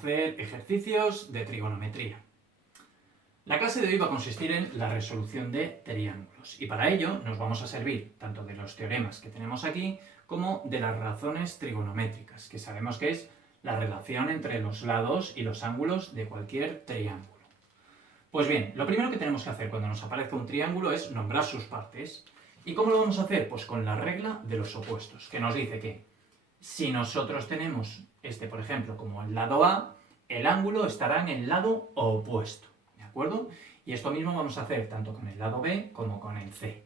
hacer ejercicios de trigonometría. La clase de hoy va a consistir en la resolución de triángulos y para ello nos vamos a servir tanto de los teoremas que tenemos aquí como de las razones trigonométricas, que sabemos que es la relación entre los lados y los ángulos de cualquier triángulo. Pues bien, lo primero que tenemos que hacer cuando nos aparezca un triángulo es nombrar sus partes. ¿Y cómo lo vamos a hacer? Pues con la regla de los opuestos, que nos dice que si nosotros tenemos por ejemplo, como el lado A, el ángulo estará en el lado opuesto, ¿de acuerdo? Y esto mismo vamos a hacer tanto con el lado B como con el C.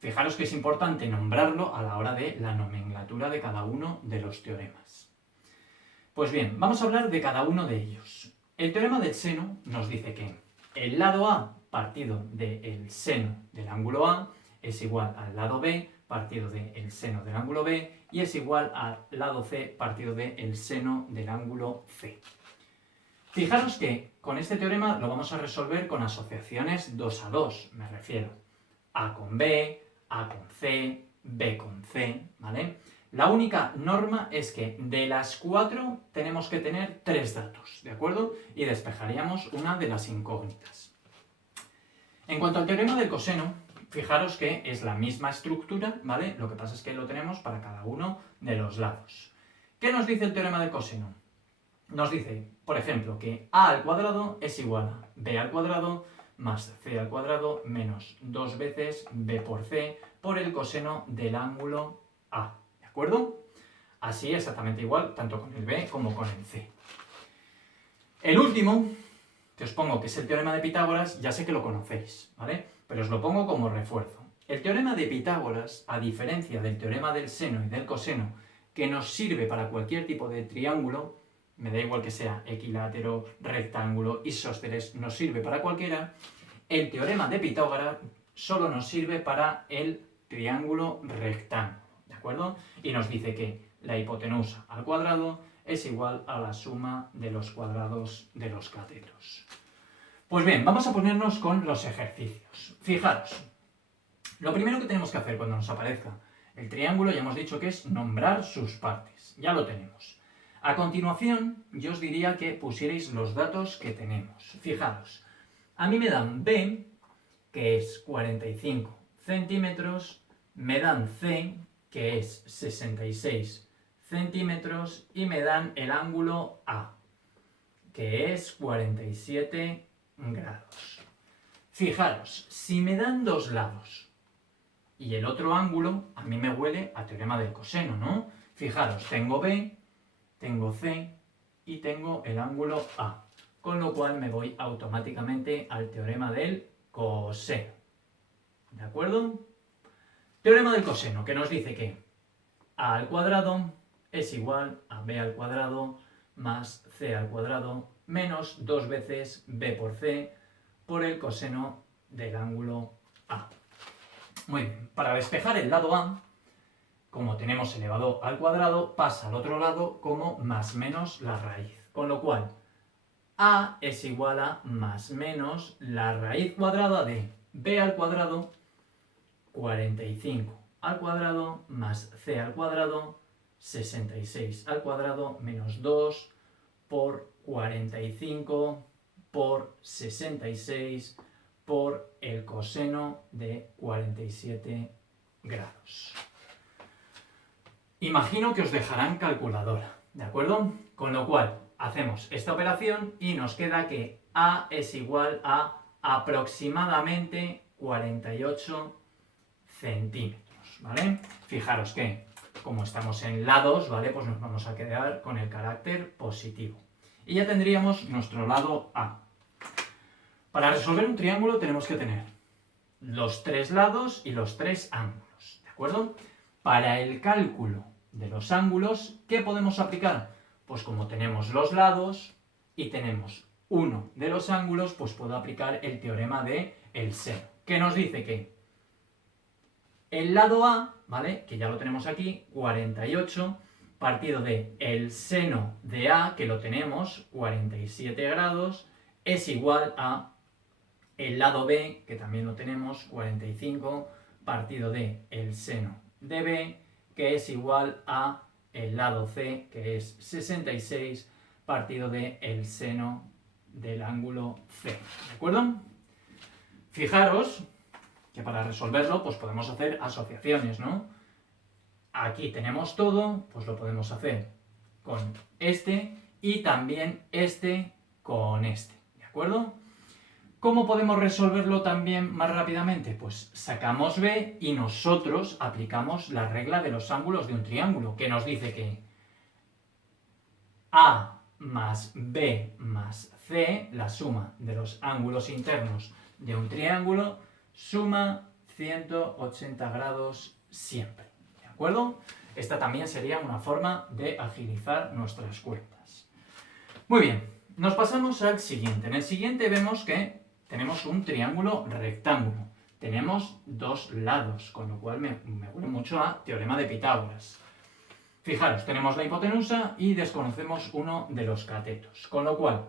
Fijaros que es importante nombrarlo a la hora de la nomenclatura de cada uno de los teoremas. Pues bien, vamos a hablar de cada uno de ellos. El teorema del seno nos dice que el lado A partido del seno del ángulo A es igual al lado B partido del seno del ángulo B y es igual al lado C partido del seno del ángulo C. Fijaros que con este teorema lo vamos a resolver con asociaciones 2 a 2, me refiero A con B, A con C, B con C, ¿vale? La única norma es que de las 4 tenemos que tener 3 datos, ¿de acuerdo? Y despejaríamos una de las incógnitas. En cuanto al teorema del coseno, fijaros que es la misma estructura, ¿vale? Lo que pasa es que lo tenemos para cada uno de los lados. ¿Qué nos dice el teorema del coseno? Nos dice, por ejemplo, que a al cuadrado es igual a b al cuadrado más c al cuadrado menos 2 veces b por c por el coseno del ángulo A, ¿de acuerdo? Así exactamente igual, tanto con el b como con el c. El último, que os pongo que es el teorema de Pitágoras, ya sé que lo conocéis, ¿vale? Pero os lo pongo como refuerzo. El teorema de Pitágoras, a diferencia del teorema del seno y del coseno, que nos sirve para cualquier tipo de triángulo, me da igual que sea equilátero, rectángulo, isósceles, nos sirve para cualquiera, el teorema de Pitágoras solo nos sirve para el triángulo rectángulo, ¿de acuerdo? Y nos dice que la hipotenusa al cuadrado es igual a la suma de los cuadrados de los catetos. Pues bien, vamos a ponernos con los ejercicios. Fijaros, lo primero que tenemos que hacer cuando nos aparezca el triángulo, ya hemos dicho que es nombrar sus partes. Ya lo tenemos. A continuación, yo os diría que pusierais los datos que tenemos. Fijaros, a mí me dan B, que es 45 centímetros, me dan C, que es 66 centímetros, y me dan el ángulo A, que es 47 grados. Fijaros, si me dan dos lados y el otro ángulo, a mí me huele a teorema del coseno, ¿no? Fijaros, tengo B, tengo C y tengo el ángulo A, con lo cual me voy automáticamente al teorema del coseno. ¿De acuerdo? Teorema del coseno, que nos dice que A al cuadrado es igual a B al cuadrado más C al cuadrado menos 2 veces B por C por el coseno del ángulo A. Muy bien, para despejar el lado A, como tenemos elevado al cuadrado, pasa al otro lado como más menos la raíz. Con lo cual, A es igual a más menos la raíz cuadrada de B al cuadrado, 45 al cuadrado, más C al cuadrado, 66 al cuadrado, menos 2 por 45 por 66 por el coseno de 47 grados. Imagino que os dejarán calculadora, ¿de acuerdo? Con lo cual, hacemos esta operación y nos queda que A es igual a aproximadamente 48 centímetros, ¿vale? Fijaros que, como estamos en lados, ¿vale? Pues nos vamos a quedar con el carácter positivo. Y ya tendríamos nuestro lado A. Para resolver un triángulo tenemos que tener los 3 lados y los 3 ángulos, ¿de acuerdo? Para el cálculo de los ángulos, ¿qué podemos aplicar? Pues como tenemos los lados y tenemos uno de los ángulos, pues puedo aplicar el teorema de el seno, que nos dice que el lado A, ¿vale? Que ya lo tenemos aquí, 48, partido de el seno de A, que lo tenemos, 47 grados, es igual a el lado B, que también lo tenemos, 45, partido de el seno de B, que es igual a el lado C, que es 66, partido de el seno del ángulo C, ¿de acuerdo? Fijaros que para resolverlo pues podemos hacer asociaciones, ¿no? Aquí tenemos todo, pues lo podemos hacer con este y también este con este, ¿de acuerdo? ¿Cómo podemos resolverlo también más rápidamente? Pues sacamos B y nosotros aplicamos la regla de los ángulos de un triángulo, que nos dice que A más B más C, la suma de los ángulos internos de un triángulo, suma 180 grados siempre, ¿de acuerdo? Esta también sería una forma de agilizar nuestras cuentas. Muy bien, nos pasamos al siguiente. En el siguiente vemos que tenemos un triángulo rectángulo. Tenemos dos lados, con lo cual me huele mucho a teorema de Pitágoras. Fijaros, tenemos la hipotenusa y desconocemos uno de los catetos. Con lo cual,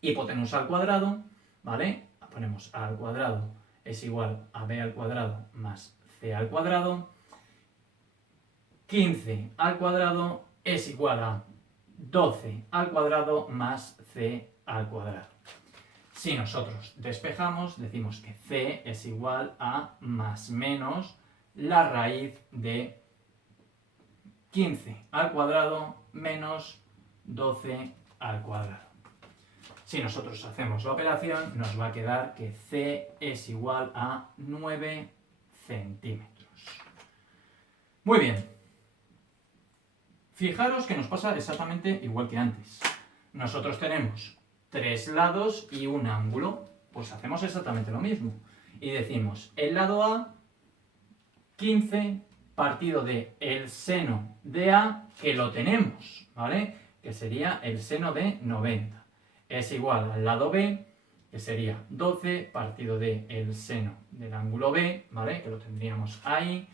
hipotenusa al cuadrado, ¿vale? Ponemos a al cuadrado es igual a b al cuadrado más c al cuadrado. 15 al cuadrado es igual a 12 al cuadrado más c al cuadrado. Si nosotros despejamos, decimos que c es igual a más menos la raíz de 15 al cuadrado menos 12 al cuadrado. Si nosotros hacemos la operación, nos va a quedar que c es igual a 9 centímetros. Muy bien. Fijaros que nos pasa exactamente igual que antes. Nosotros tenemos tres lados y un ángulo. Pues hacemos exactamente lo mismo. Y decimos, el lado A, 15 partido de el seno de A, que lo tenemos, ¿vale? Que sería el seno de 90. Es igual al lado B, que sería 12 partido de el seno del ángulo B, ¿vale? Que lo tendríamos ahí.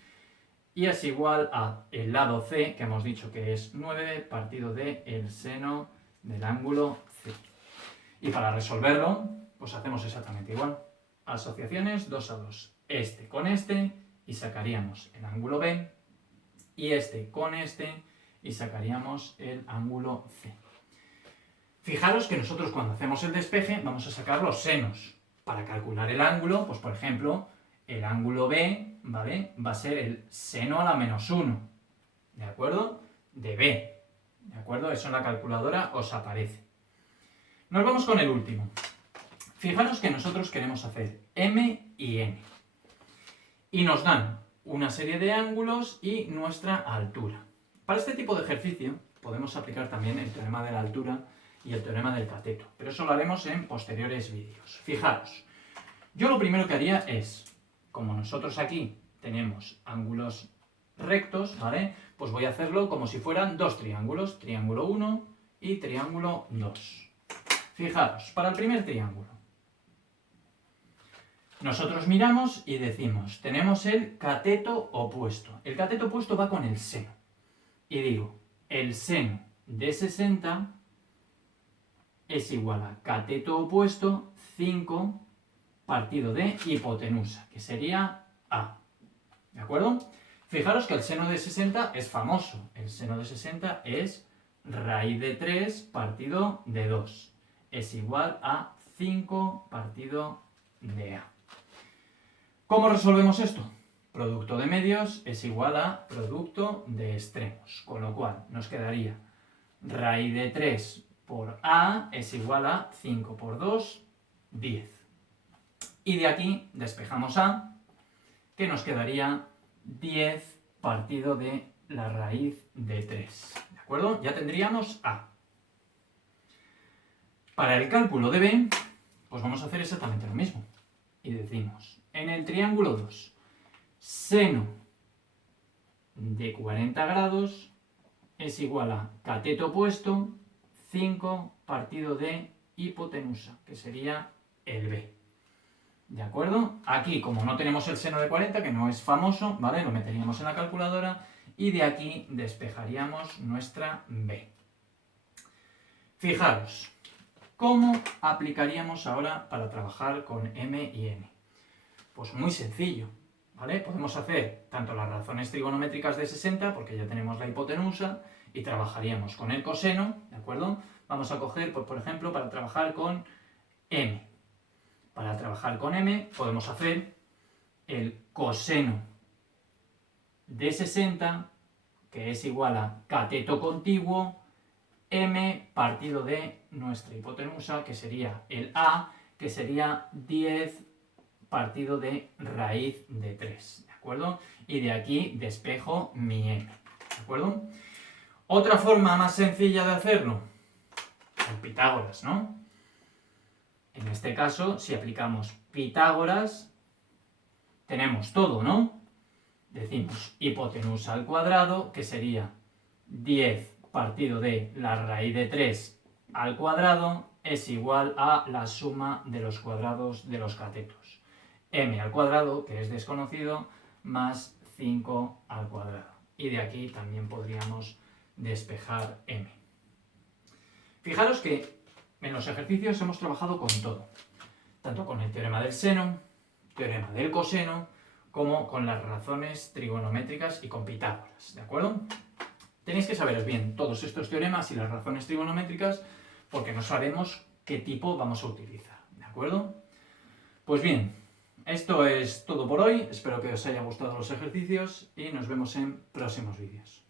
Y es igual a el lado C, que hemos dicho que es 9 partido de el seno del ángulo C. Y para resolverlo, pues hacemos exactamente igual. Asociaciones 2 a 2. Este con este y sacaríamos el ángulo B. Y este con este y sacaríamos el ángulo C. Fijaros que nosotros cuando hacemos el despeje vamos a sacar los senos. Para calcular el ángulo, pues por ejemplo, el ángulo B, ¿vale? Va a ser el seno a la menos 1, ¿de acuerdo? De B, ¿de acuerdo? Eso en la calculadora os aparece. Nos vamos con el último. Fijaros que nosotros queremos hacer M y N. Y nos dan una serie de ángulos y nuestra altura. Para este tipo de ejercicio podemos aplicar también el teorema de la altura y el teorema del cateto, pero eso lo haremos en posteriores vídeos. Fijaros, yo lo primero que haría es, como nosotros aquí tenemos ángulos rectos, ¿vale? Pues voy a hacerlo como si fueran dos triángulos, triángulo 1 y triángulo 2. Fijaros, para el primer triángulo, nosotros miramos y decimos, tenemos el cateto opuesto. El cateto opuesto va con el seno. Y digo, el seno de 60 es igual a cateto opuesto 5 partido de hipotenusa, que sería A. ¿De acuerdo? Fijaros que el seno de 60 es famoso. El seno de 60 es raíz de 3 partido de 2. Es igual a 5 partido de A. ¿Cómo resolvemos esto? Producto de medios es igual a producto de extremos. Con lo cual nos quedaría raíz de 3 por A es igual a 5 por 2, 10. Y de aquí despejamos A, que nos quedaría 10 partido de la raíz de 3. ¿De acuerdo? Ya tendríamos A. Para el cálculo de B, pues vamos a hacer exactamente lo mismo. Y decimos, en el triángulo 2, seno de 40 grados es igual a cateto opuesto 5 partido de hipotenusa, que sería el B. ¿De acuerdo? Aquí, como no tenemos el seno de 40, que no es famoso, ¿vale? Lo meteríamos en la calculadora y de aquí despejaríamos nuestra B. Fijaros, ¿cómo aplicaríamos ahora para trabajar con M y N? Pues muy sencillo, ¿vale? Podemos hacer tanto las razones trigonométricas de 60, porque ya tenemos la hipotenusa, y trabajaríamos con el coseno, ¿de acuerdo? Vamos a coger, pues, por ejemplo, para trabajar con m. Para trabajar con m podemos hacer el coseno de 60, que es igual a cateto contiguo, m partido de nuestra hipotenusa, que sería el a, que sería 10 partido de raíz de 3, ¿de acuerdo? Y de aquí despejo mi m, ¿de acuerdo? Otra forma más sencilla de hacerlo, con Pitágoras, ¿no? En este caso, si aplicamos Pitágoras, tenemos todo, ¿no? Decimos hipotenusa al cuadrado, que sería 10 partido de la raíz de 3 al cuadrado, es igual a la suma de los cuadrados de los catetos. M al cuadrado, que es desconocido, más 5 al cuadrado. Y de aquí también podríamos despejar m. Fijaros que en los ejercicios hemos trabajado con todo, tanto con el teorema del seno, teorema del coseno, como con las razones trigonométricas y con Pitágoras, ¿de acuerdo? Tenéis que saberos bien todos estos teoremas y las razones trigonométricas porque no sabemos qué tipo vamos a utilizar, ¿de acuerdo? Pues bien, esto es todo por hoy, espero que os haya gustado los ejercicios y nos vemos en próximos vídeos.